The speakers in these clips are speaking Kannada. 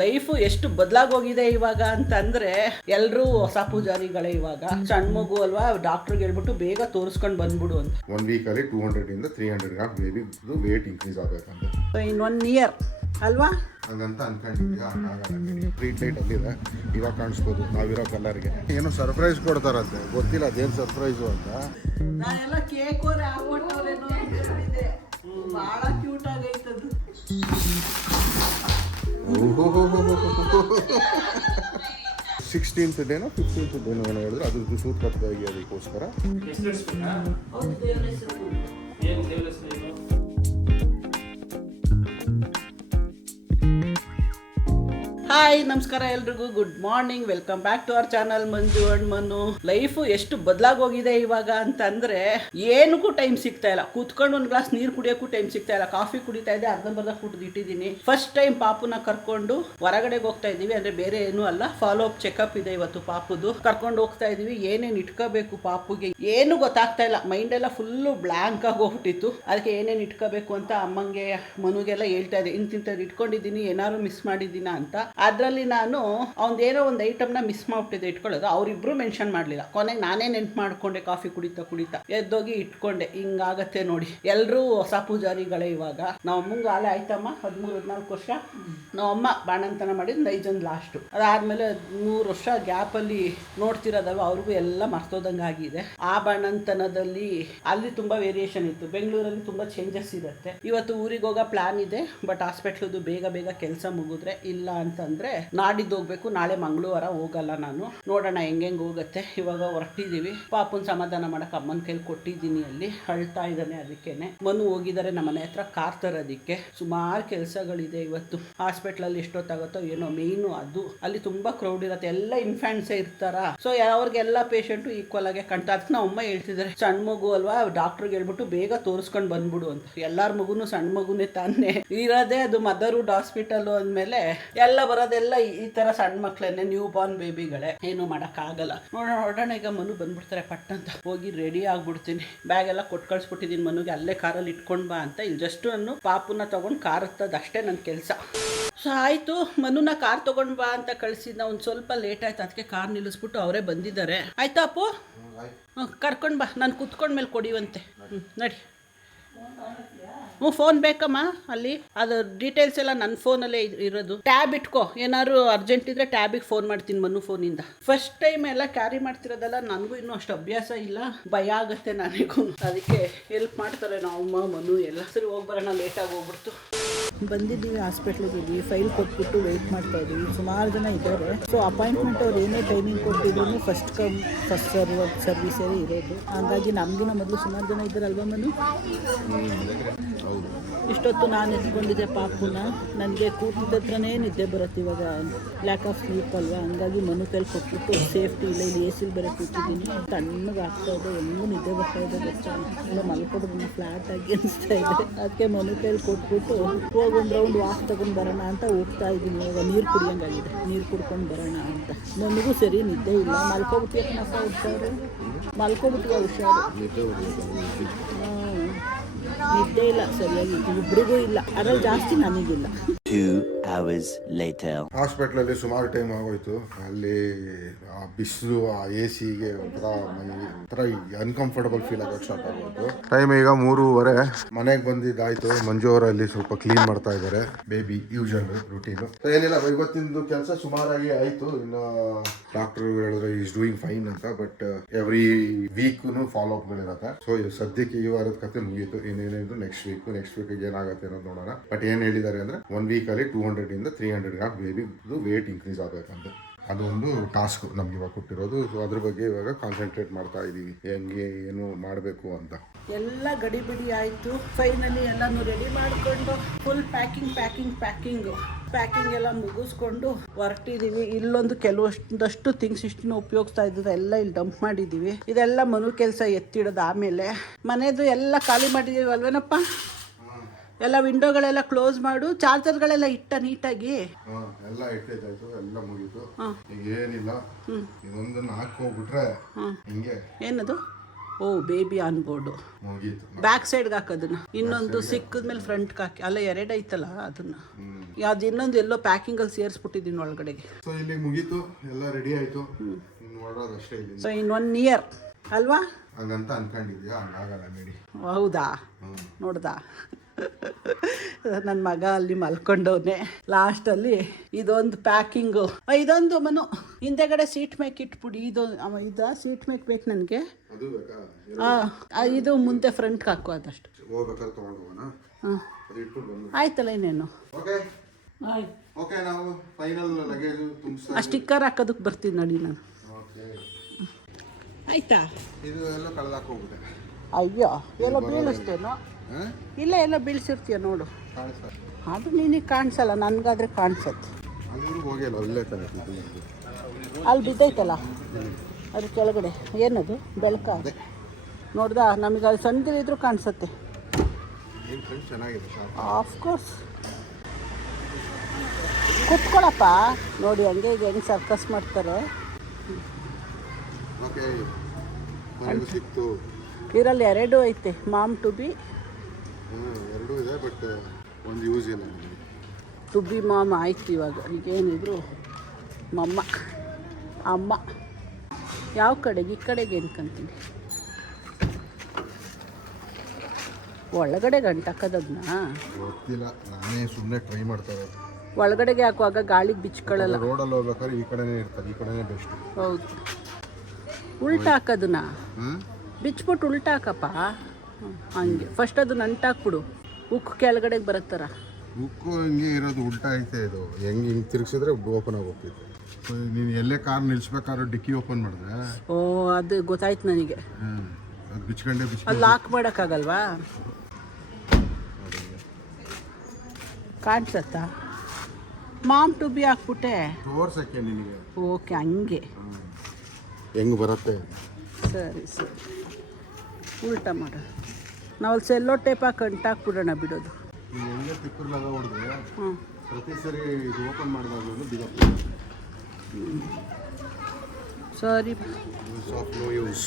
ಲೈಫು ಎಷ್ಟು ಬದಲಾಗೋಗಿದೆ ಇವಾಗ ಅಂತಂದ್ರೆ ಎಲ್ಲರೂ ಹೊಸ ಪೂಜಾರಿಗಳೇ ಇವಾಗ. ಸಣ್ಣ ಮಗು ಅಲ್ವಾ, ಡಾಕ್ಟರ್ಗೆ ಹೇಳ್ಬಿಟ್ಟು ಬೇಗ ತೋರಿಸ್ಕೊಂಡು ಬಂದ್ಬಿಡು ಅಂತ. 1 ವೀಕಲ್ಲಿ 200 ಇಂದ 300 ಗ್ರಾಮ್ ಬೇಬಿ ವೇಟ್ ಇನ್ಕ್ರೀಸ್ ಆಗಬೇಕಂತ ಇನ್ 1 ಇಯರ್ ಅಲ್ವಾ ಹಂಗಂತ ಅನ್ಕೊಂಡಿದ್ಯಾ? ಆಗಲ್ಲ. ಸ್ಟ್ರೀಟ್ ಲೈಟ್ ಅಲ್ಲಿದೆ, ಇವಾಗ ಕಾಣಿಸ್ಬೋದು ನಾವಿರೋ ಕಲರ್ಗೆ. ಏನೋ ಸರ್ಪ್ರೈಸ್ ಕೊಡ್ತಾರಂತೆ, ಗೊತ್ತಿಲ್ಲ ಅದೇನು ಸರ್ಪ್ರೈಸು ಅಂತ. ನಾನೆಲ್ಲ ಕೇಕ್ ಹಾಕೊಟ್ಟವ್ರೇನೋ ಅನ್ಕೊಂಡಿದ್ದೆ. ಭಾಳ ಕ್ಯೂಟ್ ಆಗೈತದು. 16th ಡೇನೋ 15th ಡೇನೋ ಏನೋ ಹೇಳಿದ್ರೆ ಅದ್ರದ್ದು ಸೂತ್ಕತ್ತಾಗಿ ಅದಕ್ಕೋಸ್ಕರ. ಹಾಯ್, ನಮಸ್ಕಾರ ಎಲ್ರಿಗೂ. Good morning, welcome back to our channel Manju and Manu. Life ಎಷ್ಟು ಬದಲಾಗೋಗಿದೆ ಇವಾಗ ಅಂತಂದ್ರೆ ಏನಕ್ಕೂ ಟೈಮ್ ಸಿಗ್ತಾ ಇಲ್ಲ. ಕೂತ್ಕೊಂಡು ಒಂದು ಗ್ಲಾಸ್ ನೀರು ಕುಡಿಯೋಕ್ಕೂ ಟೈಮ್ ಸಿಗ್ತಾ ಇಲ್ಲ. ಕಾಫಿ ಕುಡಿತಾ ಇದ್ದೆ, ಅರ್ಧಂಬರ್ಧ ಕುಡಿದು ಇಟ್ಟಿದ್ದೀನಿ. ಫಸ್ಟ್ ಟೈಮ್ ಪಾಪುನ ಕರ್ಕೊಂಡು ಹೊರಗಡೆಗೆ ಹೋಗ್ತಾ ಇದ್ದೀವಿ. ಅಂದ್ರೆ ಬೇರೆ ಏನೂ ಅಲ್ಲ, ಫಾಲೋ ಅಪ್ ಚೆಕಪ್ ಇದೆ ಇವತ್ತು ಪಾಪುದು. ಕರ್ಕೊಂಡು ಹೋಗ್ತಾ ಇದೀವಿ. ಏನೇನು ಇಟ್ಕೋಬೇಕು ಪಾಪುಗೆ ಏನು ಗೊತ್ತಾಗ್ತಾ ಇಲ್ಲ. ಮೈಂಡ್ ಎಲ್ಲ ಫುಲ್ಲು ಬ್ಲ್ಯಾಂಕ್ ಆಗಿ ಹೋಗ್ಬಿಟ್ಟಿತ್ತು. ಅದಕ್ಕೆ ಏನೇನು ಇಟ್ಕೋಬೇಕು ಅಂತ ಅಮ್ಮಂಗೆ ಮನುಗೆಲ್ಲ ಹೇಳ್ತಾ ಇದ್ದೆ. ಇಂತಿಂಥದ್ದು ಇಟ್ಕೊಂಡಿದ್ದೀನಿ, ಏನಾದ್ರು ಮಿಸ್ ಮಾಡಿದ್ದೀನ ಅಂತ. ಅದರಲ್ಲಿ ನಾನು ಏನೋ ಒಂದು ಐಟಮ್ನ ಮಿಸ್ ಮಾಡ್ಬಿಟ್ಟಿದ್ದೆ ಇಟ್ಕೊಳ್ಳೋದು. ಅವರಿಬ್ರು ಮೆನ್ಷನ್ ಮಾಡಲಿಲ್ಲ. ಕೊನೆಗೆ ನಾನೇ ನೆನ್ಪು ಮಾಡ್ಕೊಂಡೆ, ಕಾಫಿ ಕುಡಿತಾ ಎದ್ದೋಗಿ ಇಟ್ಕೊಂಡೆ. ಹಿಂಗಾಗತ್ತೆ ನೋಡಿ, ಎಲ್ಲರೂ ಹೊಸ ಪೂಜಾರಿಗಳೇ ಇವಾಗ. ನಾವು ಅಮ್ಮಂಗೆ ಆಲೆ ಆಯ್ತಮ್ಮ 13-14 ವರ್ಷ. ನಾವಮ್ಮ ಬಾಣಂತನ ಮಾಡಿದ್ದು 5 ಜನ ಲಾಸ್ಟು. ಅದಾದಮೇಲೆ 3 ವರ್ಷ ಗ್ಯಾಪಲ್ಲಿ ನೋಡ್ತಿರೋದಲ್ವ, ಅವ್ರಿಗೂ ಎಲ್ಲ ಮರ್ತೋದಂಗೆ ಆಗಿದೆ. ಆ ಬಾಣಂತನದಲ್ಲಿ ಅಲ್ಲಿ ತುಂಬ ವೇರಿಯೇಷನ್ ಇತ್ತು. ಬೆಂಗಳೂರಲ್ಲಿ ತುಂಬ ಚೇಂಜಸ್ ಇರುತ್ತೆ. ಇವತ್ತು ಊರಿಗೆ ಹೋಗೋ ಪ್ಲಾನ್ ಇದೆ, ಬಟ್ ಹಾಸ್ಪಿಟ್ಲದು ಬೇಗ ಕೆಲಸ ಮುಗಿದ್ರೆ, ಇಲ್ಲ ಅಂತಂದ್ರೆ ನಾಡಿದ್ದು ಹೋಗ್ಬೇಕು. ನಾಳೆ ಮಂಗಳವಾರ ಹೋಗಲ್ಲ ನಾನು. ನೋಡೋಣ ಹೆಂಗೆ ಹೋಗುತ್ತೆ. ಇವಾಗ ಹೊರಟಿದ್ದೀವಿ. ಪಾಪುನ್ ಸಮಾಧಾನ ಮಾಡಕ್ಕೆ ಅಮ್ಮನ ಕೈಲಿ ಕೊಟ್ಟಿದ್ದೀನಿ. ಅಲ್ಲಿ ಅಳ್ತಾ ಇದ್ದಾನೆ. ಅದಕ್ಕೇನೆ ಮನು ಹೋಗಿದ್ದಾರೆ ನಮ್ಮ ಮನೆ ಹತ್ರ ಕಾರ್ ತರೋದಕ್ಕೆ. ಸುಮಾರು ಕೆಲಸಗಳಿದೆ ಇವತ್ತು. ಹಾಸ್ಪಿಟ್ಲಲ್ಲಿ ಎಷ್ಟೊತ್ತಾಗುತ್ತೋ ಏನೋ. ಮೇಯ್ನು ಅದು ಅಲ್ಲಿ ತುಂಬಾ ಕ್ರೌಡ್ ಇರುತ್ತೆ. ಎಲ್ಲ ಇನ್ಫ್ಯಾಂಟ್ಸೇ ಇರ್ತಾರ. ಸೊ ಅವ್ರಿಗೆಲ್ಲ ಪೇಷಂಟು ಈಕ್ವಲ್ ಆಗಿ ಕಂಟ. ಅದಕ್ಕೆ ನಾವು ಅಮ್ಮ ಹೇಳ್ತಿದ್ದಾರೆ, ಸಣ್ಣ ಮಗು ಅಲ್ವಾ, ಡಾಕ್ಟರ್ಗೆ ಹೇಳ್ಬಿಟ್ಟು ಬೇಗ ತೋರಿಸ್ಕೊಂಡು ಬಂದ್ಬಿಡು ಅಂತ. ಎಲ್ಲಾರ ಮಗುನು ಸಣ್ಣ ಮಗುನೇ ತಾನೇ ಇರೋದೇ. ಅದು ಮದರ್ಹುಡ್ ಹಾಸ್ಪಿಟಲ್ ಅಂದಮೇಲೆ ಎಲ್ಲ ಬರೋದೆಲ್ಲ ಈ ತರ ಸಣ್ಣ ಮಕ್ಳನ್ನೇ, ನ್ಯೂ ಬಾರ್ನ್ ಬೇಬಿಗಳೇ. ಏನು ಮಾಡೋಕ್ಕಾಗಲ್ಲ. ನೋಡೋಣ ಈಗ ಮನು ಬಂದ್ಬಿಡ್ತಾರೆ ಪಟ್ಟಂತ. ಹೋಗಿ ರೆಡಿ ಆಗ್ಬಿಡ್ತೀನಿ. ಬ್ಯಾಗ್ ಎಲ್ಲ ಕೊಟ್ಟು ಕಳ್ಸ್ಬಿಟ್ಟಿದ್ದೀನಿ ಮನುಗೆ. ಅಲ್ಲೇ ಕಾರಲ್ಲಿ ಇಟ್ಕೊಂಡು ಬಾ ಅಂತ. ಇಲ್ಲಿ ಜಸ್ಟ್ ನಾನು ಪಾಪುನ ತಗೊಂಡು ಕಾರ್ ಹತ್ತದ ಅಷ್ಟೇ ನನ್ನ ಕೆಲಸ. ಸೊ ಆಯಿತು, ಮನುನ ಕಾರ್ ತೊಗೊಂಡು ಬಾ ಅಂತ ಕಳಿಸಿದ್ನ. ಒಂದು ಸ್ವಲ್ಪ ಲೇಟ್ ಆಯ್ತು, ಅದಕ್ಕೆ ಕಾರ್ ನಿಲ್ಲಿಸ್ಬಿಟ್ಟು ಅವರೇ ಬಂದಿದ್ದಾರೆ. ಆಯ್ತಾ ಅಪ್ಪು? ಕರ್ಕೊಂಡು ಬಾ, ನಾನು ಕುತ್ಕೊಂಡ್ಮೇಲೆ ಕೊಡಿವಂತೆ. ನಡಿ. ಫೋನ್ ಬೇಕಮ್ಮ ಅಲ್ಲಿ. ಅದು ಡೀಟೇಲ್ಸ್ ಎಲ್ಲ ನನ್ನ ಫೋನಲ್ಲೇ ಇರೋದು. ಟ್ಯಾಬ್ ಇಟ್ಕೋ, ಏನಾದ್ರು ಅರ್ಜೆಂಟ್ ಇದ್ರೆ ಟ್ಯಾಬಿಗೆ ಫೋನ್ ಮಾಡ್ತೀನಿ ಮನು ಫೋನಿಂದ. ಫಸ್ಟ್ ಟೈಮ್ ಎಲ್ಲ ಕ್ಯಾರಿ ಮಾಡ್ತಿರೋದಲ್ಲ, ನನಗೂ ಇನ್ನೂ ಅಷ್ಟು ಅಭ್ಯಾಸ ಇಲ್ಲ. ಭಯ ಆಗುತ್ತೆ ನನಗೂ. ಅದಕ್ಕೆ ಹೆಲ್ಪ್ ಮಾಡ್ತಾರೆ ನಾವು ಮನು ಎಲ್ಲ. ಸರಿ ಹೋಗಿ ಬರೋಣ, ಲೇಟಾಗಿ ಹೋಗ್ಬಿಡ್ತು. ಬಂದಿದ್ದೀವಿ, ಹಾಸ್ಪಿಟ್ಲಿಗೆ ಫೈಲ್ ಕೊಟ್ಬಿಟ್ಟು ವೆಯ್ಟ್ ಮಾಡ್ತಾ ಇದ್ದೀವಿ. ಸುಮಾರು ಜನ ಇದ್ದಾರೆ. ಸೊ ಅಪಾಯಿಂಟ್ಮೆಂಟ್ ಅವ್ರು ಏನೇ ಟೈಮಿಂಗ್ ಕೊಟ್ಟಿದ್ರು ಫಸ್ಟ್ ಕಮ್ ಫಸ್ಟ್ ಸರ್ವ್ ಸರ್ವಿಸೇ ಇರೋದು. ಹಾಗಾಗಿ ನಮಗಿನ ಮೊದಲು ಸುಮಾರು ಜನ ಇದ್ದಾರಲ್ವ ಮನು? ಇಷ್ಟೊತ್ತು ನಾನು ಎತ್ಕೊಂಡಿದ್ದೆ ಪಾಪುನ. ನನಗೆ ಕೂತಿದ್ದ ಹತ್ರನೇ ನಿದ್ದೆ ಬರುತ್ತೆ ಇವಾಗ. ಲ್ಯಾಕ್ ಆಫ್ ಸ್ಲೀಪ್ ಅಲ್ವಾ, ಹಂಗಾಗಿ ಮನು ಕೈಲಿ ಕೊಟ್ಬಿಟ್ಟು ಸೇಫ್ಟಿ ಇಲ್ಲ. ಇಲ್ಲಿ ಎ ಸಿಲಿ ಬೇರೆ ಕೂತಿದ್ದೀನಿ. ತಣ್ಣಗೆ ಆಗ್ತಾ ಇದೆ, ಹೆಂಗೂ ನಿದ್ದೆ ಬರ್ತಾ ಇದೆ ಗೊತ್ತಾ. ಎಲ್ಲ ಮಲ್ಕೊಡೋದನ್ನ ಫ್ಲಾಟ್ ಆಗಿ ಅನಿಸ್ತಾ ಇದೆ. ಅದಕ್ಕೆ ಮನು ಕೈಲಿ ಕೊಟ್ಬಿಟ್ಟು ಹೋಗಿ ಒಂದು ರೌಂಡ್ ವಾಕ್ ತಗೊಂಡು ಬರೋಣ ಅಂತ ಹೋಗ್ತಾ ಇದ್ದೀನಿ. ಇವಾಗ ನೀರು ಕುಡಿಯೋಂಗಾಗಿದೆ, ನೀರು ಕುಡ್ಕೊಂಡು ಬರೋಣ ಅಂತ. ನನಗೂ ಸರಿ ನಿದ್ದೆ ಇಲ್ಲ. ಮಲ್ಕೊಬಿಟ್ಟಿಯಪ್ಪ ಹುಷಾರು, ಮಲ್ಕೊಬಿಟ್ಟಿಯ ಹುಷಾರು. ನಿದ್ದೆ ಇಲ್ಲ ಸರಿಯಾಗಿ, ಇಬ್ರಿಗೂ ಇಲ್ಲ. ಅದ್ರಲ್ಲಿ ಜಾಸ್ತಿ ನನಗಿಲ್ಲ. 2 hours later. ಹಾಸ್ಪಿಟ್ಲಲ್ಲಿ ಸುಮಾರು ಟೈಮ್ ಆಗೋಯ್ತು. ಅಲ್ಲಿ ಆ ಬಿಸಿಲು, ಆ ಎ ಸಿಗೆ ಒಂಥರ ಅನ್ಕಂಫರ್ಟಬಲ್ ಫೀಲ್ ಆಗೋಕ್ಕೆ ಸ್ಟಾರ್ಟ್ ಆಗೋಯ್ತು. ಟೈಮ್ ಈಗ 3:30. ಮನೆಗೆ ಬಂದಿದ್ದಾಯ್ತು. ಮಂಜು ಅವರಲ್ಲಿ ಸ್ವಲ್ಪ ಕ್ಲೀನ್ ಮಾಡ್ತಾ ಇದ್ದಾರೆ. Baby usual routine. ಏನಿಲ್ಲ, ಇವತ್ತಿಂದು ಕೆಲಸ ಸುಮಾರಾಗಿ ಆಯಿತು. ಇನ್ನು ಡಾಕ್ಟರ್ ಹೇಳಿದ್ರೆ ಈಸ್ ಡೂಯಿಂಗ್ ಫೈನ್ ಅಂತ. ಬಟ್ ಎವ್ರಿ ವೀಕ್ನು ಫಾಲೋ ಅಪ್ಗಳಿರುತ್ತೆ. ಸೊ ಸದ್ಯಕ್ಕೆ ಈ ವಾರದ ಕತೆ ಮುಗೀತು. ಏನೇನಿದ್ರು ನೆಕ್ಸ್ಟ್ ವೀಕ್ ಏನಾಗುತ್ತೆ ಅನ್ನೋದು ನೋಡೋಣ. ಬಟ್ ಏನು ಹೇಳಿದ್ದಾರೆ ಅಂದರೆ 1 ವೀಕಲ್ಲಿ 200 ಇಂದ 300 ಗ್ರಾಮ್ ಬೇಬಿ ವೇಟ್ ಇನ್ಕ್ರೀಸ್ ಆಗಬೇಕಂತ. ಅದೊಂದು ಟಾಸ್ಕ್ ನಮ್ಗೆ ಇವಾಗ ಕೊಟ್ಟಿರೋದು. ಸೊ ಅದ್ರ ಬಗ್ಗೆ ಇವಾಗ ಕಾನ್ಸಂಟ್ರೇಟ್ ಮಾಡ್ತಾ ಇದ್ದೀವಿ, ಹೆಂಗೆ ಏನು ಮಾಡಬೇಕು ಅಂತ. ಎಲ್ಲ ಗಡಿಬಿಡಿ ಆಯಿತು. ಫೈನಲಿ ಎಲ್ಲನೂ ರೆಡಿ ಮಾಡಿಕೊಂಡು ಫುಲ್ ಪ್ಯಾಕಿಂಗ್ ಎಲ್ಲ ಮುಗಿಸ್ಕೊಂಡು ಹೊರಟಿದ್ದೀವಿ. ಇಲ್ಲೊಂದು ಕೆಲವಷ್ಟು ಥಿಂಗ್ಸ್ ಇಷ್ಟನ್ನು ಉಪಯೋಗಿಸ್ತಾ ಇದ್ದದ್ದು ಎಲ್ಲ ಇಲ್ಲಿ ಡಂಪ್ ಮಾಡಿದ್ದೀವಿ. ಇದೆಲ್ಲ ಮನು ಕೆಲಸ ಎತ್ತಿಡೋದು. ಆಮೇಲೆ ಮನೆದು ಎಲ್ಲ ಖಾಲಿ ಮಾಡಿದ್ದೀವಿ ಅಲ್ವೇನಪ್ಪ. ಎಲ್ಲ ವಿಂಡೋಗಳೆಲ್ಲ ಕ್ಲೋಸ್ ಮಾಡು. ಚಾರ್ಜರ್ಗಳೆಲ್ಲ ಇಟ್ಟ ನೀಟಾಗಿ ಎಲ್ಲ ಇಟ್ಟಿದ್ದಾಯ್ತು, ಎಲ್ಲ ಮುಗೀತು. ಈಗ ಏನಿಲ್ಲ, ಇದೊಂದನ್ನು ಹಾಕೋಗ್ಬಿಟ್ರೆ ಹಿಂಗೆ. ಏನದು? Oh baby on board. ಮುಗೀತು. ಬ್ಯಾಕ್ ಸೈಡ್ಗೆ ಹಾಕೋದನ್ನ ಇನ್ನೊಂದು ಸಿಕ್ಕಿದ್ಮೇಲೆ ಫ್ರಂಟ್ಗೆ ಹಾಕಿ ಅಲ್ಲ ಎರಡು ಐತಲ್ಲ ಅದನ್ನ ಯಾವ್ದು ಇನ್ನೊಂದು ಎಲ್ಲೋ ಪ್ಯಾಕಿಂಗಲ್ಲಿ ಸೇರಿಸ್ಬಿಟ್ಟಿದ್ದೀನಿ ಒಳಗಡೆಗೆ. ಸೊ ಇಲ್ಲಿ ಮುಗೀತು, ಎಲ್ಲ ರೆಡಿ ಆಯ್ತು, ಇನ್ನು ಹೊರಡೋದಷ್ಟೇ ಇಲ್ಲಿ. ಸೊ ಇನ್ 1 ಇಯರ್ ಅಲ್ವಾ ಹಂಗಂತ ಅನ್ಕೊಂಡಿದ್ಯಾ, ಹಂಗಾಗಲ್ಲ ನಡಿ. ಹೌದಾ ನೋಡ್ದಾ ನನ್ನ ಮಗ ಅಲ್ಲಿ ಮಲ್ಕೊಂಡವನೆ ಲಾಸ್ಟಲ್ಲಿ ಇದೊಂದು ಪ್ಯಾಕಿಂಗು. ಇದೊಂದು ಮನು ಹಿಂದೆಗಡೆ ಸೀಟ್ ಮೇಕ್ ಇಟ್ಬಿಡಿ. ಇದು ಸೀಟ್ ಮೇಕ್ ಬೇಕು ನನಗೆ. ಅದು ಬೇಕಾ? ಇದು ಮುಂದೆ ಫ್ರಂಟ್ಗೆ ಹಾಕೋ ಅದಷ್ಟು. ಹೋಗ್ಬೇಕಾದ್ರೆ ತೊಗೊಂಡು ಹೋಗೋಣ. ಹಾಂ ಅದು ಇಟ್ಬಿಟ್ಟು ಬಂದು. ಆಯ್ತಲ್ಲ ಇನ್ನೇನು. ಓಕೆ ಆಯ್ತು. ಓಕೆ, ನಾವು ಫೈನಲ್ ಲಗೇಜು ತುಂಬಿಸ್ತಾ. ಆ ಸ್ಟಿಕ್ಕರ್ ಹಾಕೋದಕ್ಕೆ ಬರ್ತೀನಿ ನೋಡಿ ನಾನು. ಓಕೆ, ಆಯ್ತಾ? ಇದು ಎಲ್ಲ ಕಳೆದಾಕೋಗ್ಬಿಟ್ಟೆ. ಅಯ್ಯೋ ಎಲ್ಲ ಬೀಳಿಸ್ತೇನೋ. ಇಲ್ಲ ಎಲ್ಲ ಬೀಳ್ಸಿರ್ತೀಯ ನೋಡು. ಅದು ನಿನಗೆ ಕಾಣಿಸಲ್ಲ, ನನಗಾದ್ರೆ ಕಾಣಿಸತ್ತೆ. ಅಲ್ಲಿವರೆಗೂ ಹೋಗಿಲ್ಲ, ಒಳ್ಳೆ ತಾನೆ. ಅಲ್ಲಿ ಬಿದ್ದೈತಲ್ಲ ಅದು ಕೆಳಗಡೆ ಏನದು ಬೆಳಕ ನೋಡ್ದಾ? ನಮಗೆ ಅಲ್ಲಿ ಸಣ್ಣದಿದ್ರು ಕಾಣಿಸತ್ತೆ. ಏನು ಫ್ರೆಂಡ್ಸ್ ಚೆನ್ನಾಗಿದೆ. ಆಫ್ಕೋರ್ಸ್ ಕುತ್ಕೊಳ್ಳಪ್ಪ. ನೋಡಿ ಹಂಗೆ ಈಗ ಹೆಂಗೆ ಸರ್ಕಸ್ ಮಾಡ್ತಾರೆ. ಓಕೆ, ನನಗೂ ಸಿಕ್ತು. ಇದರಲ್ಲಿ 2 ಐತೆ, ಮಾಮ್ ಟು ಬಿ. ಎರಡೂ ಇದೆ, ಬಟ್ ಒಂದು ಯೂಸ್ ಇಲ್ಲ. ಟು ಬಿ ಮಾಮ್ ಆಯ್ತು ಇವಾಗ. ಈಗೇನಿದ್ರು ಮಮ್ಮ ಅಮ್ಮ. ಯಾವ ಕಡೆಗೆ? ಈ ಕಡೆಗೆ ಅನ್ಕೊಂತೀನಿ. ಒಳಗಡೆ ಗಂಟಾಕದನ್ನ ಗೊತ್ತಿಲ್ಲ, ನಾನೇ ಸುಮ್ಮನೆ ಟ್ರೈ ಮಾಡ್ತಾ ಇರೋದು. ಒಳಗಡೆಗೆ ಹಾಕುವಾಗ ಗಾಳಿಗೆ ಬಿಚ್ಕೊಳ್ಳಲ್ಲ. ರೋಡಲ್ಲಿ ಹೋಗ್ಬೇಕಾದ್ರೆ ಈ ಕಡೆನೇ ಇರ್ತಾರೆ, ಈ ಕಡೆನೇ ಬೆಸ್ಟ್. ಹೌದು. ಉಲ್ಟಾ ಹಾಕೋದನ್ನ ಬಿಚ್ಬಿಟ್ಟು ಉಲ್ಟಾ ಹಾಕಪ್ಪ. ಹಂಗೆ ಫಸ್ಟ್ ಅದನ್ನ ಅಂಟಾಕ್ಬಿಡು, ಉಕ್ಕು ಕೆಳಗಡೆಗೆ ಬರುತ್ತಾರ. ಬುಕ್ಕು ಹಿಂಗೆ ಇರೋದು ಉಲ್ಟಾ ಐತೆ. ಇದು ಹೆಂಗೆ ಹಿಂಗೆ ತಿರ್ಗಿಸಿದ್ರೆ ಓಪನ್ ಆಗಿ ಹೋಗ್ತೈತೆ. ನೀನು ಎಲ್ಲೇ ಕಾರ್ ನಿಲ್ಸ್ಬೇಕಾದ್ರೂ ಡಿಕ್ಕಿ ಓಪನ್ ಮಾಡಿದ್ರೆ ಓ ಅದು ಗೊತ್ತಾಯ್ತು ನನಗೆ. ಅದು ಬಿಚ್ಕೊಂಡೆ ಅದು ಲಾಕ್ ಮಾಡೋಕ್ಕಾಗಲ್ವಾ? ಕಾಣಿಸತ್ತಾ? ಮಾಮ್ ಟು ಬಿ ಹಾಕ್ಬಿಟ್ಟೆ. ತೋರ್ಸಕ್ಕೆ ನಿನಗೆ. ಓಕೆ ಹಂಗೆ ಹೆಂಗೆ ಬರುತ್ತೆ. ಸರಿ ಸರಿ, ಉಲ್ಟಾ ಮಾಡು. ನಾವು ಅಲ್ಲಿ ಸೆಲ್ಲೋ ಟೇಪ್ ಹಾಕಿ ಅಂಟಾಕ್ಬಿಡೋಣ ಬಿಡೋದು. ನೀನು ಹೆಂಗೆ ತಿಕ್ಕರ್ಲಾಗ ಹೊಡೆದ್ರೆ ಹ್ಞೂ ಪ್ರತಿ ಸರಿ ಇದು ಓಪನ್ ಮಾಡಿದಾಗ ಬಿಗಪ್ಪ. ಸರಿ, use of no use.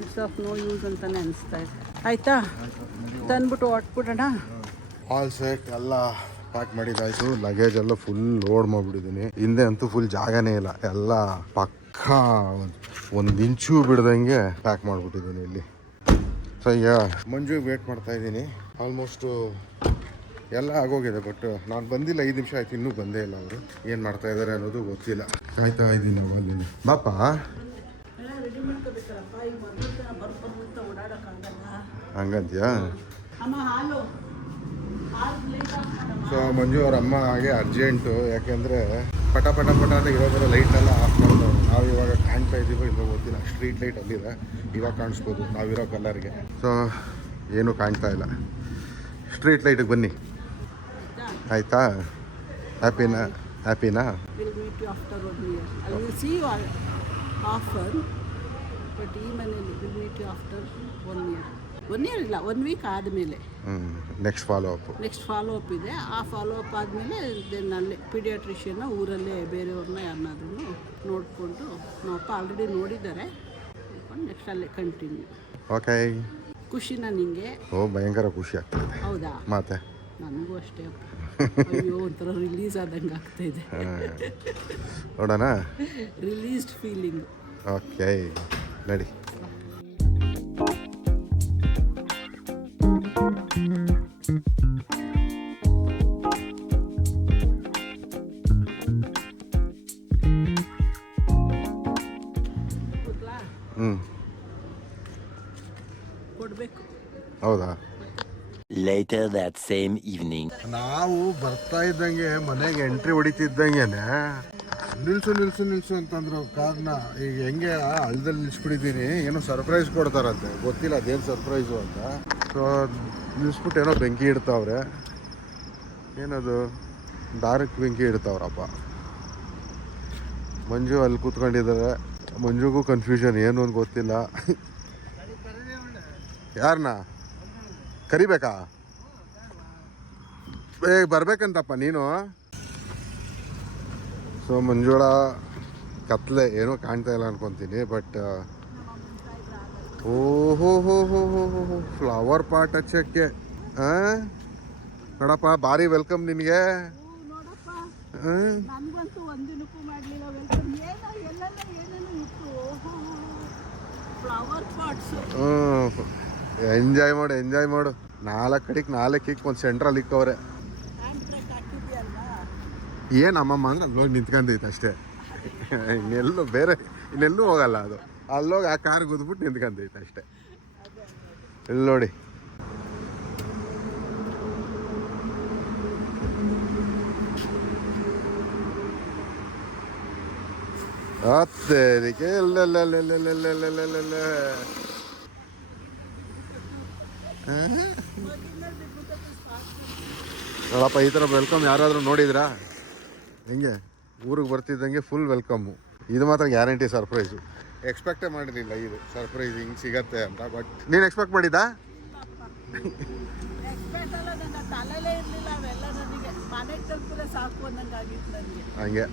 It's of no use ಅಂತಲೇ ಅನಿಸ್ತಾ ಇದೆ. ಆಯಿತಾ? ತಂದ್ಬಿಟ್ಟು ಹೊಟ್ಬಿಡೋಣ. ಆಲ್ ಸೆಟ್, ಎಲ್ಲ ಪ್ಯಾಕ್ ಮಾಡಿದ್ದಾಯ್ತು. ಲಗೇಜ್ ಎಲ್ಲ ಫುಲ್ ಲೋಡ್ ಮಾಡಿಬಿಟ್ಟಿದ್ದೀನಿ. ಹಿಂದೆ ಅಂತೂ ಫುಲ್ ಜಾಗನೇ ಇಲ್ಲ, ಎಲ್ಲ ಪಕ್ಕ ಒಂದು ಇಂಚು ಬಿಡ್ದಂಗೆ ಪ್ಯಾಕ್ ಮಾಡಿಬಿಟ್ಟಿದ್ದೀನಿ ಇಲ್ಲಿ. ಸೊ ಈಗ ಮಂಜುಗೆ ವೇಟ್ ಮಾಡ್ತಾ ಇದ್ದೀನಿ. ಆಲ್ಮೋಸ್ಟು ಎಲ್ಲ ಆಗೋಗಿದೆ, ಬಟ್ ನಾನು ಬಂದಿಲ್ಲ. 5 ನಿಮಿಷ ಆಯ್ತು, ಇನ್ನೂ ಬಂದೇ ಇಲ್ಲ. ಅವರು ಏನು ಮಾಡ್ತಾ ಇದ್ದಾರೆ ಅನ್ನೋದು ಗೊತ್ತಿಲ್ಲ. ಕಾಯ್ತಾ ಇದ್ದೀನಿ ಅವಾಗಿದ್ದೀನಿ. ಬಾಪ ಹಂಗಂತೀಯಾ? ಸೊ ಮಂಜು ಅವ್ರ ಅಮ್ಮ ಹಾಗೆ ಅರ್ಜೆಂಟು, ಯಾಕೆಂದರೆ ಪಟ ಪಟ ಪಟ ಅಂತ ಇರೋದರ ಲೈಟ್ನೆಲ್ಲ ಆಫ್ ಮಾಡ್ತಾರೆ. ನಾವು ಇವಾಗ ಕಾಣ್ತಾ ಇದ್ದೀವೋ ಇನ್ನೂ ಗೊತ್ತಿಲ್ಲ. ಸ್ಟ್ರೀಟ್ ಲೈಟ್ ಅಲ್ಲಿದೆ, ಇವಾಗ ಕಾಣಿಸ್ಬೋದು ನಾವಿರೋ ಕಲರ್ಗೆ. ಸೊ ಏನೂ ಕಾಣ್ತಾ ಇಲ್ಲ. ಸ್ಟ್ರೀಟ್ ಲೈಟಿಗೆ ಬನ್ನಿ ಆಯಿತಾ? ಹ್ಯಾಪಿನಾ? ಹ್ಯಾಪಿನಾ? We'll meet you after 1 year. I will see you often, but ಈ ಮನೇಲಿ we'll meet you after 1 year. 1 year ಇಲ್ಲ, 1 week ಆದಮೇಲೆ. Next follow up. Next follow up ಇದೆ. ಆ ಫಾಲೋ ಅಪ್ ಆದಮೇಲೆ ದೆನ್ ಅಲ್ಲೇ ಪೀಡಿಯಾಟ್ರಿಷಿಯನ್ನ ಊರಲ್ಲೇ ಬೇರೆಯವ್ರನ್ನ ಯಾರನ್ನಾದ್ರೂ ನೋಡಿಕೊಂಡು, ನಮ್ಮಪ್ಪ ಆಲ್ರೆಡಿ ನೋಡಿದ್ದಾರೆ, ನೆಕ್ಸ್ಟ್ ಅಲ್ಲೇ ಕಂಟಿನ್ಯೂ. ಓಕೆ, ಖುಷಿನಾ ನಿಂಗೆ? ಓ ಭಯಂಕರ ಖುಷಿ ಆಗ್ತಾಯಿದೆ. ಹೌದಾ? ಮತ್ತೆ ನನಗೂ ಅಷ್ಟೇ ಅಪ್ಪ. ಅಯ್ಯೋ ಒಂಥರ ರಿಲೀಸ್ ಆದಂಗೆ ಆಗ್ತಾ ಇದೆ. ನೋಡೋಣ. Released feeling. ಓಕೆ ನಡಿ. ಕೊಡಬೇಕು. ಹೌದಾ? Later that same evening. ನಾವು ಬರ್ತಾ ಇದ್ದಂಗೆ ಮನೆಗೆ ಎಂಟ್ರಿ ಹೊಡಿತಿದ್ದಂಗೆ ನಿಲ್ಸು ನಿಲ್ಸು ನಿಲ್ಸು ಅಂತಂದ್ರು ಕಾರ್ನ. ಈಗ ಹೆಂಗೆ ಹಳ್ಳದಲ್ಲಿ ನಿಲ್ಸ್ಬಿಟ್ಟಿದ್ದೀನಿ. ಏನೋ ಸರ್ಪ್ರೈಸ್ ಕೊಡ್ತಾರಂತೆ, ಗೊತ್ತಿಲ್ಲ ಅದೇನು ಸರ್ಪ್ರೈಸು ಅಂತ. ಸೊ ನಿಲ್ಸ್ಬಿಟ್ಟು ಏನೋ ಬೆಂಕಿ ಇಡ್ತಾವ್ರೆ. ಏನದು ಡಾರ್ಕ್ ಬೆಂಕಿ ಇಡ್ತಾವ್ರಪ್ಪ. ಮಂಜು ಅಲ್ಲಿ ಕೂತ್ಕೊಂಡಿದ್ದಾರೆ. ಮಂಜುಗೂ ಕನ್ಫ್ಯೂಷನ್, ಏನು ಅಂತ ಗೊತ್ತಿಲ್ಲ. ಯಾರನ್ನ ಕರಿಬೇಕಾ? ಬರ್ಬೇಕಂತಪ್ಪ ನೀನು. ಸೊ ಮಂಜುಳ ಕತ್ಲೆ ಏನೂ ಕಾಣ್ತಾ ಇಲ್ಲ ಅನ್ಕೊತೀನಿ, ಬಟ್ ಓಹೋ ಹೋ ಹೋ ಹೋ ಹೋ ಹೋ ಫ್ಲವರ್ ಪಾಟ್ ಹಚ್ಚಕ್ಕೆ ನೋಡಪ್ಪ ಭಾರಿ ವೆಲ್ಕಮ್ ನಿನಗೆ. ನೋಡಪ್ಪ ನನಗಂತೂ ಒಂದಿನಕ್ಕೂ ಮಾಡಲಿಲ್ಲ ವೆಲ್ಕಮ್. ಏನೋ ಎಲ್ಲೆಲ್ಲ ಏನೇನೋ ಇತ್ತು. Flower pats. ಎಂಜಾಯ್ ಮಾಡು 4 ಕಡೆಗೆ 4 ಒಂದು ಸೆಂಟ್ರಲ್ ಇಕ್ಕವ್ರೆ. ಹ್ಯಾಂಡ್ ಬ್ರೇಕ್ ಹಾಕಿದ್ಯಲ್ವಾ? ಏನಮ್ಮಮ್ಮ ಅಂದ್ರೆ ಅಲ್ಲೋಗಿ ನಿಂತ್ಕೊಂಡೈತೆ ಅಷ್ಟೇ. ಇನ್ನೆಲ್ಲೂ ಹೋಗಲ್ಲ ಅದು. ಅಲ್ಲೋಗಿ ಆ ಕಾರ್ ಗುದ್ಬಿಟ್ಟು ನಿಂತ್ಕೊಂಡೈತೆ ಅಷ್ಟೇ. ಇಲ್ಲಿ ನೋಡಿ ಹತ್ತೇರಿಕೆ ನೋಡಪ್ಪ ಈ ಥರ ವೆಲ್ಕಮ್ ಯಾರಾದರೂ ನೋಡಿದ್ರಾ? ಹೆಂಗೆ ಊರಿಗೆ ಬರ್ತಿದ್ದಂಗೆ ಫುಲ್ ವೆಲ್ಕಮ್ಮು. ಇದು ಮಾತ್ರ ಗ್ಯಾರಂಟಿ ಸರ್ಪ್ರೈಸು. ಎಕ್ಸ್ಪೆಕ್ಟೇ ಮಾಡಿರಲಿಲ್ಲ ಇದು ಸರ್ಪ್ರೈಸ್ ಹಿಂಗೆ ಸಿಗತ್ತೆ ಅಂತ. ಬಟ್ ನೀನು ಎಕ್ಸ್ಪೆಕ್ಟ್ ಮಾಡಿದ್ದಾ? ಎಕ್ಸ್ಪೆಕ್ಟ್ ಅಲ್ಲ, ನನ್ನ ತಲೆಲೇ ಇರಲಿಲ್ಲ ಅವೆಲ್ಲ. ನನಗೆ ಮನೆಗೆ ತಲುಪಿದ್ರೆ ಸಾಕು ಅನ್ನಂಗೆ ಆಗಿತ್ತು ನನಗೆ. ಹಂಗೆ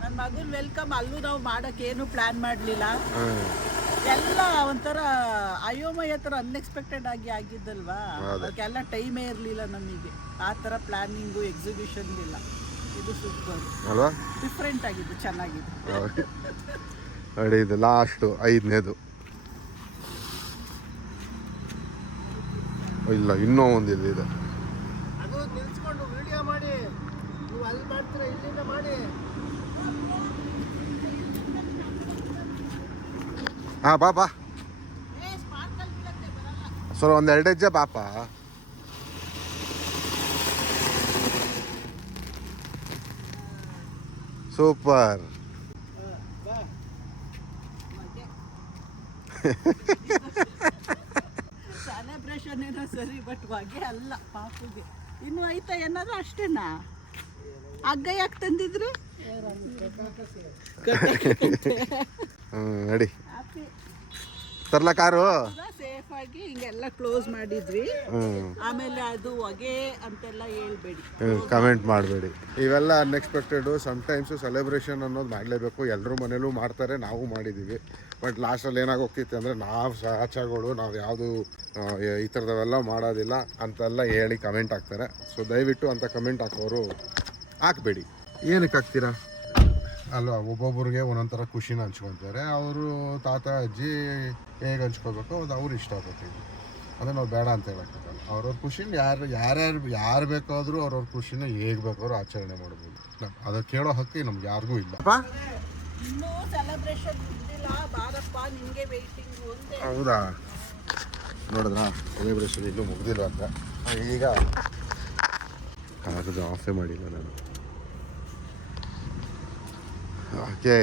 ನನ್ನ ಮಗನ ವೆಲ್ಕಮ್ ಅಲ್ಲೂ ನಾವು ಮಾಡೋಕ್ಕೇನು ಪ್ಲ್ಯಾನ್ ಮಾಡಲಿಲ್ಲ. ಎಲ್ಲ ಒಂಥರ ಅಯೋಮಯ ಥರ ಅನ್ಎಕ್ಸ್ಪೆಕ್ಟೆಡ್ ಆಗಿ ಆಗಿದ್ದಲ್ವಾ. ಅದಕ್ಕೆಲ್ಲ ಟೈಮೇ ಇರಲಿಲ್ಲ ನಮಗೆ. ಆ ಥರ ಪ್ಲ್ಯಾನಿಂಗು ಎಕ್ಸಿಕ್ಯೂಷನ್ ಇಲ್ಲ. ಇದು ಸೂಪರ್ ಅಲ್ವಾ? ಡಿಫ್ರೆಂಟ್ ಆಗಿದ್ದು, ಚೆನ್ನಾಗಿದೆ. ನೋಡಿ ಇದು ಲಾಸ್ಟು 5ನೇದು. ಇಲ್ಲ ಇನ್ನೂ ಒಂದಿದೆ ಇದು. ಅದು ನಿಲ್ಸ್ಕೊಂಡು ವಿಡಿಯೋ ಮಾಡಿ, ನೀವು ಅಲ್ಲಿ ಮಾಡ್ತೀರಾ ಇಲ್ಲಿಂದ ಮಾಡಿ. ಹಾಂ ಬಾ ಸರ್, ಒಂದು 2 ಹೆಜ್ಜೆ ಬಾಪ. ಸೂಪರ್. ಸೆಲೆಬ್ರೇಷನ್ ಏನೋ ಸರಿ, ಬಟ್ ಹೊಗೆ ಅಲ್ಲ ಪಾಪುಗೆ. ಇನ್ನು ಆಯ್ತಾ ಏನಾದ್ರು ಅಷ್ಟೇನಾ? ಹಗ್ಗ ಯಾಕೆ ತಂದಿದ್ರಿ? ನಡಿ ತರ್ಲ ಕಾರು. ಸೇಫ್ ಆಗಿ ಹಿಂಗೆಲ್ಲ ಕ್ಲೋಸ್ ಮಾಡಿದ್ವಿ. ಆಮೇಲೆ ಅದು ಹೊಗೆ ಅಂತೆಲ್ಲ ಹೇಳ್ಬೇಡಿ, ಕಮೆಂಟ್ ಮಾಡಬೇಡಿ. ಇವೆಲ್ಲ ಅನ್ಎಕ್ಸ್ಪೆಕ್ಟೆಡು. ಸಮ್ಟೈಮ್ಸು ಸೆಲೆಬ್ರೇಷನ್ ಅನ್ನೋದು ಮಾಡಲೇಬೇಕು. ಎಲ್ಲರೂ ಮನೇಲೂ ಮಾಡ್ತಾರೆ, ನಾವು ಮಾಡಿದ್ದೀವಿ. ಬಟ್ ಲಾಸ್ಟಲ್ಲಿ ಏನಾಗೋಗ್ತಿತ್ತು ಅಂದರೆ ನಾವು ಸಹಚಗಳು ನಾವು ಯಾವುದು ಈ ಥರದವೆಲ್ಲ ಮಾಡೋದಿಲ್ಲ ಅಂತೆಲ್ಲ ಹೇಳಿ ಕಮೆಂಟ್ ಹಾಕ್ತಾರೆ. ಸೊ ದಯವಿಟ್ಟು ಅಂಥ ಕಮೆಂಟ್ ಹಾಕೋರು ಹಾಕಬೇಡಿ. ಏನಕ್ಕೆ ಹಾಕ್ತೀರಾ ಅಲ್ವಾ? ಒಬ್ಬೊಬ್ರಿಗೆ ಒಂದೊಂಥರ ಖುಷಿನ ಹಂಚ್ಕೊತಾರೆ. ಅವರು ತಾತ ಅಜ್ಜಿ ಹೇಗೆ ಹಂಚ್ಕೋಬೇಕು ಅದು ಅವ್ರು ಇಷ್ಟ ಆಗ್ಬೇಕು. ಅದೇ ನಾವು ಬೇಡ ಅಂತ ಹೇಳೋಕ್ಕಾಗಲ್ಲ. ಅವ್ರವ್ರ ಖುಷಿನ ಯಾರು ಬೇಕಾದರೂ ಅವ್ರವ್ರ ಖುಷಿನ ಹೇಗೆ ಬೇಕಾದ್ರೂ ಆಚರಣೆ ಮಾಡ್ಬೋದು. ಅದು ಕೇಳೋ ಹಕ್ಕಿ ನಮ್ಗೆ ಯಾರಿಗೂ ಇಲ್ಲ. ಇನ್ನೂ ಸೆಲೆಬ್ರೇಷನ್ ಇದ್ದಿಲ್ಲ ಬಾರಪ್ಪ, ನಿಮಗೆ ವೇಟಿಂಗ್ ಒಂದೇ. ಹೌದಾ? ನೋಡಿದ್ರಾ ಸೆಲೆಬ್ರೇಷನ್ ಇನ್ನೂ ಮುಗ್ದಿಲ್ಲ ಅಂತ. ಈಗ ಕಾಗದ ಆಫೇ ಮಾಡಿಲ್ಲ ನಾನು. ಓಕೆ.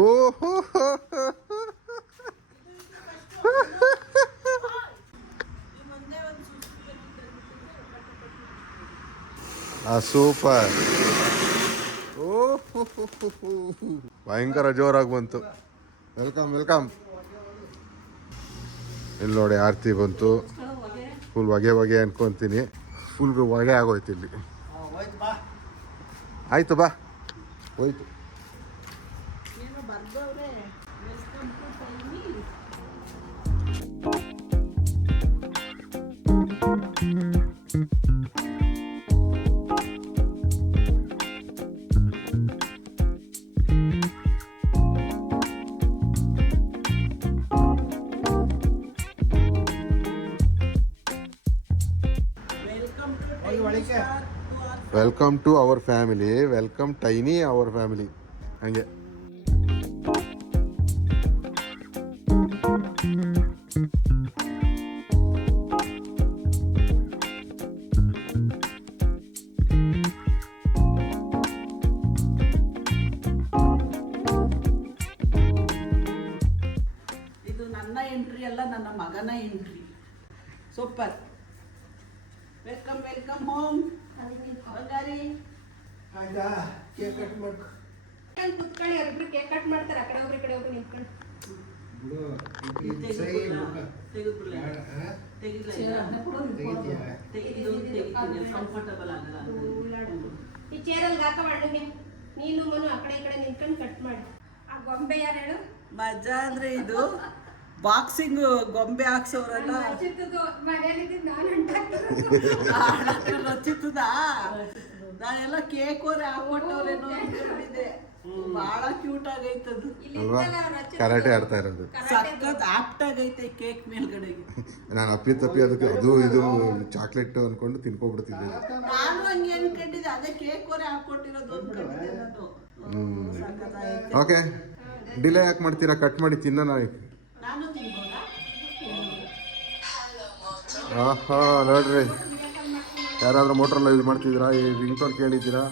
ಓಹೋ ಸೂಪರ್. ಓಹೋ ಭಯಂಕರ ಜೋರಾಗಿ ಬಂತು. ವೆಲ್ಕಮ್. ಇಲ್ಲಿ ನೋಡಿ ಆರತಿ ಬಂತು. ಫುಲ್ ಹೊಗೆ ಅನ್ಕೊಂತೀನಿ. ಫುಲ್ ಹೊಗೆ ಆಗೋಯ್ತು ಇಲ್ಲಿ. ಆಯ್ತು ಬಾ ಹೋಯ್ತು. Welcome to our family. Welcome tiny our family. ಹಂಗೆ ಇದು ನನ್ನ ಎಂಟ್ರಿ ಅಲ್ಲ, ನನ್ನ ಮಗನ ಎಂಟ್ರಿ. ಸೂಪರ್. Welcome home. ಬಂಗಾರಿ ಆಯ್ತಾ? ಕೇಕ್ ಕಟ್ ಮಾಡ್ಕೊ. ಕುತ್ಕೊಳ್ಳಿ, ಅವ್ರಿಬ್ರು ಕೇಕ್ ಕಟ್ ಮಾಡ್ತಾರೆ. ಆ ಕಡೆ ಒಬ್ರು ಈ ಕಡೆ ಒಬ್ರು ನಿಂತ್ಕೊಂಡು. ಕಂಫರ್ಟಬಲ್ ಆಗಲ್ಲ. ಈ ಚೇರಲ್ಲಿ ಹಾಕ ಮಾಡ್ಲಿಕ್ಕೆ ನೀನು ಮನು ಆ ಕಡೆ ಈ ಕಡೆ ನಿಂತ್ಕೊಂಡು ಕಟ್ ಮಾಡಿ. ಆ ಗೊಂಬೆ ಯಾರು ಹೇಳು? ಮಜಾ ಅಂದ್ರೆ ಇದು ಬಾಕ್ಸಿಂಗ್ ಗೊಂಬೆ ಹಾಕ್ಸೋರಲ್ಲ ರಚಿತದು ಮನೇಲಿದ್ದು ನಾನು ರಚಿತದ ನಾನೆಲ್ಲ ಕೇಕ್ ಅವರೇ ಹಾಕೊಟ್ಟವ್ರೇನೋ ಅನ್ಕೊಂಡಿದ್ದೆ. ಬಹಳ ಕ್ಯೂಟ್ ಆಗೈತದು. ಅಲ್ವಾ ಕರಾಟೆ ಆಡ್ತಾ ಇರೋದು. ಸಖತ್ ಆಪ್ಟ್ ಆಗೈತೆ ಕೇಕ್ ಮೇಲ್ಗಡೆಗೆ. ನಾನು ಅಪ್ಪಿ ಅದಕ್ಕೆ ಅದು ಇದು ಚಾಕ್ಲೇಟ್ ಅನ್ಕೊಂಡು ತಿನ್ಕೊಬಿಡ್ತಿದ್ದೆ. ನಾನು ಹಂಗೆ ಅನ್ಕೊಂಡಿದ್ದೆ, ಅದೇ ಕೇಕ್ ಅವರೇ ಹಾಕೊಟ್ಟಿರೋದು ಅನ್ಕೊಂಡಿದ್ದೆ ನಾನು. ಸಖತ್ತಾಗೈತೆ. ಓಕೆ ಡಿಲೇ ಯಾಕೆ ಮಾಡ್ತೀರಾ, ಕಟ್ ಮಾಡಿ ತಿನ್ನೋಣ. ನಾನು ತಿನ್ಬೋದಾ? ಆಹಾ ನೋಡ್ರಿ, ಯಾರಾದ್ರೂ ಮೋಟ್ರೆಲ್ಲ ಯೂಸ್ ಮಾಡ್ತಿದ್ದೀರಾ? ಈ ರಿಂಗ್ ಟೋನ್ ಕೇಳಿದ್ದೀರಾ?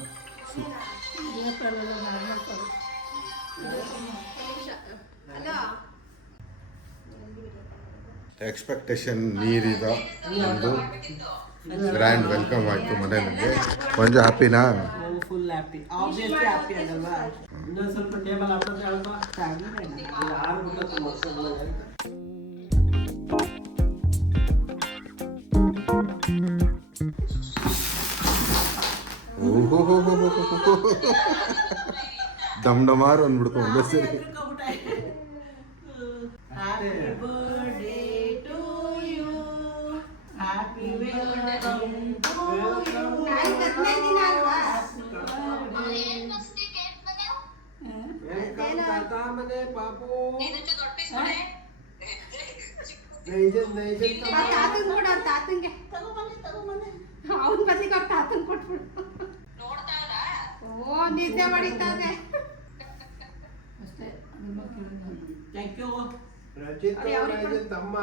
ಎಕ್ಸ್ಪೆಕ್ಟೇಷನ್ ಮೀರಿದ ಒಂದು ಗ್ರ್ಯಾಂಡ್ ವೆಲ್ಕಮ್ ಆಯಿತು ಮನೆಯಲ್ಲಿ. ಮಂಜು ಹ್ಯಾಪಿನಾ? ಫುಲ್ ಹ್ಯಾಪಿ, ಆಬ್ವಿಯಸ್ಲಿ ಹ್ಯಾಪಿ ಆಗಲ್ವಾ? ಇನ್ನೊಂದು ಸ್ವಲ್ಪ ಟೇಬಲ್ ಹಾಕೋದು ಅಲ್ವಾ? ಡಮ್ ಡಮಾರು ಅಂದ್ಬಿಡ್ತು ಒಂದೇ ಸರಿ. Happy birthday to you, happy welcome to you. ನಾಳೆ 15 ದಿನ ಅಲ್ವಾ? ಮನೆ ಪಾಪು ಆ ತಾತನ್ ಕೊಡ, ತಾತನ್ಗೆ ಅವನ್ ಬದಿಗೆ ಅವ್ರ ತಾತನ್ ಕೊಟ್ಬಿಡು. ಓ ನಿದ್ದೆ ಮಾಡಿದ್ದಾನೆ. Thank you. ತಮ್ಮ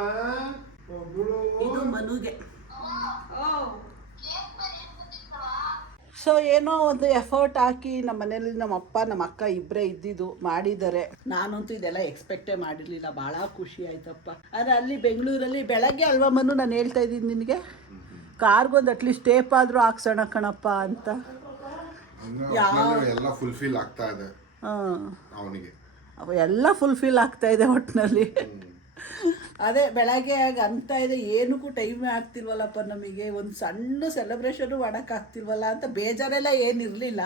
ಒಬ್ಬಳು ಇದು ಮನುಗೆ. ಓ ಸೊ ಏನೋ ಒಂದು ಎಫರ್ಟ್ ಹಾಕಿ ನಮ್ಮ ಮನೇಲಿ ನಮ್ಮ ಅಪ್ಪ ನಮ್ಮ ಅಕ್ಕ ಇಬ್ಬರೇ ಇದ್ದಿದ್ದು ಮಾಡಿದ್ದಾರೆ. ನಾನಂತೂ ಇದೆಲ್ಲ ಎಕ್ಸ್ಪೆಕ್ಟೇ ಮಾಡಿರಲಿಲ್ಲ. ಭಾಳ ಖುಷಿ ಆಯ್ತಪ್ಪ. ಆದರೆ ಅಲ್ಲಿ ಬೆಂಗಳೂರಲ್ಲಿ ಬೆಳಗ್ಗೆ ಅಲ್ವಾ ಮನು ನಾನು ಹೇಳ್ತಾ ಇದ್ದೀನಿ ನಿನಗೆ, ಕಾರ್ಗೊಂದು ಅಟ್ಲೀಸ್ಟ್ ಟೇಪ್ ಆದರೂ ಹಾಕ್ಸೋಣ ಕಣಪ್ಪ ಅಂತ. ಎಲ್ಲ ಫುಲ್ಫಿಲ್ ಆಗ್ತಾ ಇದೆ ಹಾಂ, ಅವನಿಗೆ, ಎಲ್ಲ ಫುಲ್ಫಿಲ್ ಆಗ್ತಾ ಇದೆ ಒಟ್ಟಿನಲ್ಲಿ. ಅದೇ ಬೆಳಗ್ಗೆ ಅಂತ ಇದೆ, ಏನಕ್ಕೂ ಟೈಮೇ ಆಗ್ತಿಲ್ವಲ್ಲಪ್ಪ ನಮಗೆ, ಒಂದು ಸಣ್ಣ ಸೆಲೆಬ್ರೇಷನ್ನು ಮಾಡೋಕ್ಕಾಗ್ತಿಲ್ವಲ್ಲ ಅಂತ ಬೇಜಾರೆಲ್ಲ ಏನಿರಲಿಲ್ಲ.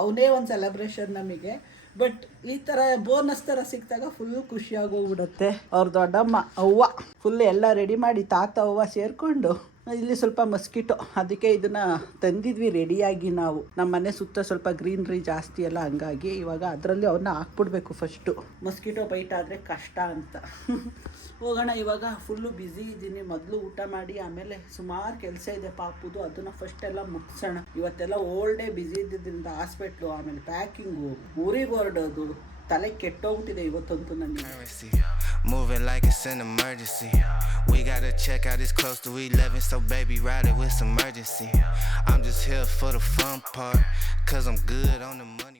ಅವನೇ ಒಂದು ಸೆಲೆಬ್ರೇಷನ್ ನಮಗೆ. ಬಟ್ ಈ ಥರ ಬೋನಸ್ ಥರ ಸಿಕ್ಕಿದಾಗ ಫುಲ್ ಖುಷಿಯಾಗೋಗ್ಬಿಡುತ್ತೆ. ಅವ್ರ ದೊಡ್ಡಮ್ಮ ಅವ್ವ ಫುಲ್ ಎಲ್ಲ ರೆಡಿ ಮಾಡಿ ತಾತ ಅವ್ವ ಸೇರಿಕೊಂಡು ಇಲ್ಲಿ ಸ್ವಲ್ಪ ಮಸ್ಕಿಟೋ, ಅದಕ್ಕೆ ಇದನ್ನು ತಂದಿದ್ವಿ ರೆಡಿಯಾಗಿ ನಾವು. ನಮ್ಮ ಮನೆ ಸುತ್ತ ಸ್ವಲ್ಪ ಗ್ರೀನ್ರಿ ಜಾಸ್ತಿ ಎಲ್ಲ, ಹಂಗಾಗಿ ಇವಾಗ ಅದರಲ್ಲಿ ಅವನ್ನ ಹಾಕ್ಬಿಡ್ಬೇಕು ಫಸ್ಟು. ಮಸ್ಕಿಟೋ ಬೈಟ್ ಆದರೆ ಕಷ್ಟ ಅಂತ ಹೋಗೋಣ. ಇವಾಗ ಫುಲ್ಲು ಬ್ಯುಸಿ ಇದ್ದೀನಿ. ಮೊದಲು ಊಟ ಮಾಡಿ ಆಮೇಲೆ ಸುಮಾರು ಕೆಲಸ ಇದೆ ಪಾಪುದು, ಅದನ್ನು ಫಸ್ಟ್ ಎಲ್ಲ ಮುಗಿಸೋಣ. ಇವತ್ತೆಲ್ಲ ಓಲ್ ಡೇ ಬ್ಯುಸಿ ಇದ್ದಿದ್ದರಿಂದ ಹಾಸ್ಪಿಟ್ಲು, ಆಮೇಲೆ ಪ್ಯಾಕಿಂಗು, ಊರಿಗೆ ಹೊರಡೋದು, ತಲೆ ಕೆಟ್ಟೋಗ್ಬಿಟ್ಟಿದೆ ಇವತ್ತಂತೂ ನನಗೆ. Moving like it's an emergency. We gotta check out, it's close to 11, so baby ride it with some urgency. I'm just here for the fun part, cause I'm good on the money.